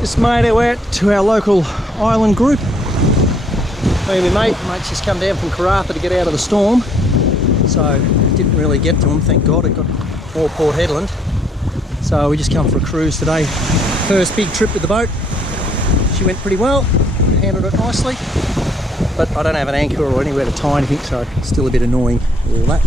Just made our way out to our local island group. Me and my mate's just come down from Karratha to get out of the storm, so didn't really get to him, thank God. It got all Port Hedland, so we just come for a cruise today. First big trip with the boat. She went pretty well, handled it nicely, but I don't have an anchor or anywhere to tie anything, so it's still a bit annoying with all that.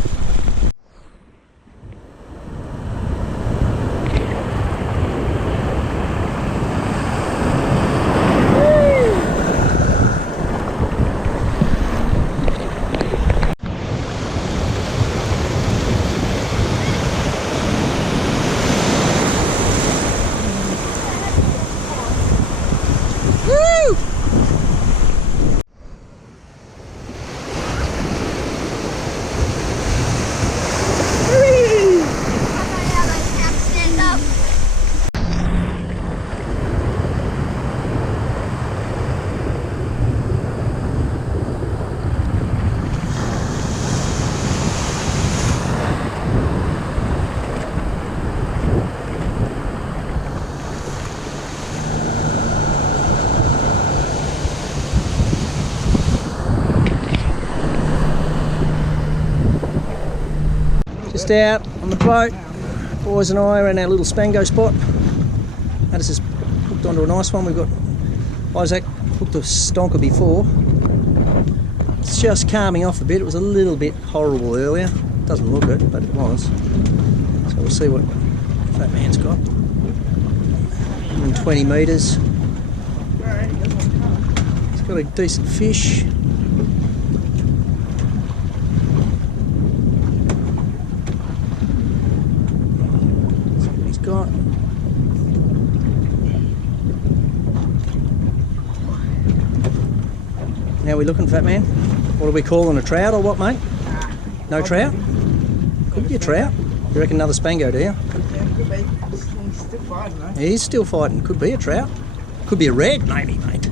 Just out on the boat, boys and I are in our little spango spot. Addis has hooked onto a nice one. We've got Isaac hooked a stonker before. It's just calming off a bit. It was a little bit horrible earlier. Doesn't look it, but it was. So we'll see what Fat Man's got. 120 metres. It's got a decent fish. Got. Now we're looking, Fat Man. What are we calling, a trout or what, mate? No trout? Could be a trout. You reckon another spango, do you? Yeah, could be. He's still fighting, though. He's still fighting. Could be a trout. Could be a red, maybe, mate.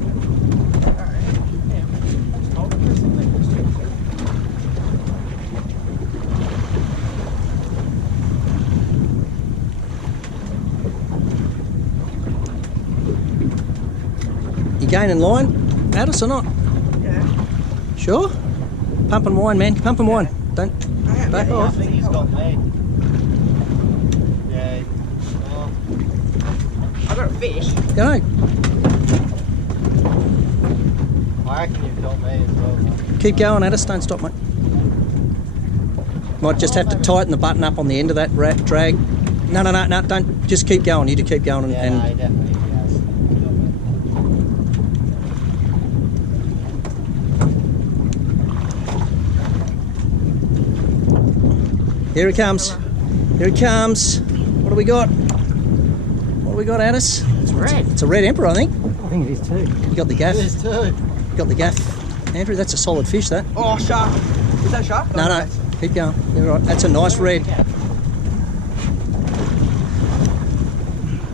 You gaining line, Addis, or not? Yeah. Sure? Pumping wine, man. Pumping wine. Don't back off. I think he's got me. Yeah. Oh. I got a fish. You know, I reckon you've got me as well, man. keep going, Addis. Don't stop, mate. Might just have to tighten the button up on the end of that drag. No, don't. Just keep going. You do keep going Yeah, no, he definitely has. Here he comes. Here he comes. What do we got? What do we got, Addis? It's red. It's a red emperor, I think. I think it is too. You got the gaff. It is too. You got the gaff. Andrew, that's a solid fish, that. Oh, shark. Is that shark? No. Keep going. You're right. That's a nice red.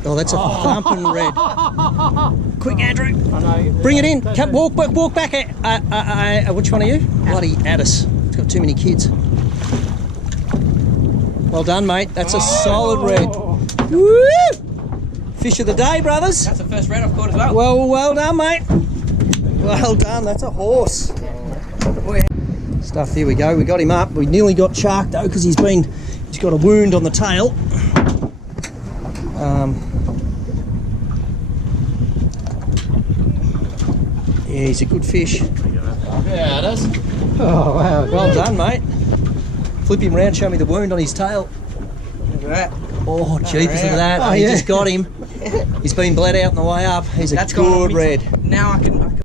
Oh, that's a thumping red. Quick, Andrew. I know. Bring it in. Come, walk back. Which one are you? Bloody Addis. It's got too many kids. Well done, mate. That's a solid red. Woo! Fish of the day, brothers. That's the first red I've caught as well. Well done, mate. Well done. That's a horse. Stuff. Here we go. We got him up. We nearly got shark though because he's got a wound on the tail. Yeah, he's a good fish. Yeah, it is. Oh wow! Well done, mate. Flip him round, show me the wound on his tail. Look at that. Oh, jeepers, look at that. Oh, He yeah. just got him. He's been bled out on the way up. He's a That's gone good on me. red. Now I can